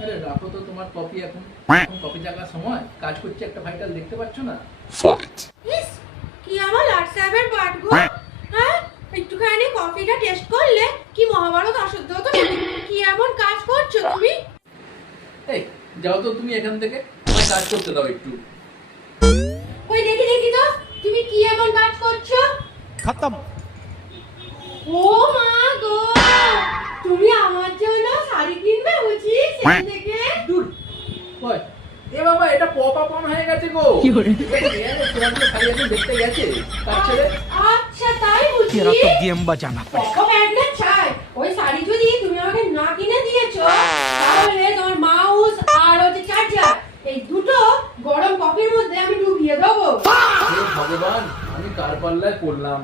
আরে রাখো তো তোমার কপি, এখন কপি জাগার সময় কাজ করছে, একটা ভাইটাল দেখতে পাচ্ছ না? ইস, কি আমার হোয়াটসঅ্যাপের পাঠ গো। হ্যাঁ, একটুখানি কফিটা টেস্ট করলে কি মহাভারত অশুদ্ধ হতো নাকি? কি এমন কাজ করছো তুমি? এই যাও তো তুমি এখান থেকে, আমার কাজ করতে দাও একটু। ওই দেখি দেখি তো, তুমি কি এমন কাজ করছো? खत्म। ও মা গো, তুমি আমার জন্য শাড়ি কিনবে বুঝি সেখান থেকে? দূর কই, এ বাবা এটা পপ হয়ে গেছে গো। কি করে তোমার তো শাড়ি এখন দেখতে গেছে তার ছেলে। আচ্ছা তাই বুঝি। तेरा तो गेम बजाना पड़ेगा। কত ব্যান্ডেড চাই, ওই শাড়ি যদি তুমি আমাকে না কিনে দিয়েছো তাহলে তোমার মাউস আর হচ্ছে চার্জার এই দুটো গরম কফির মধ্যে আমি ডুবিয়ে দেবো। হে ভগবান, আমি কার পাল্লায় পড়লাম।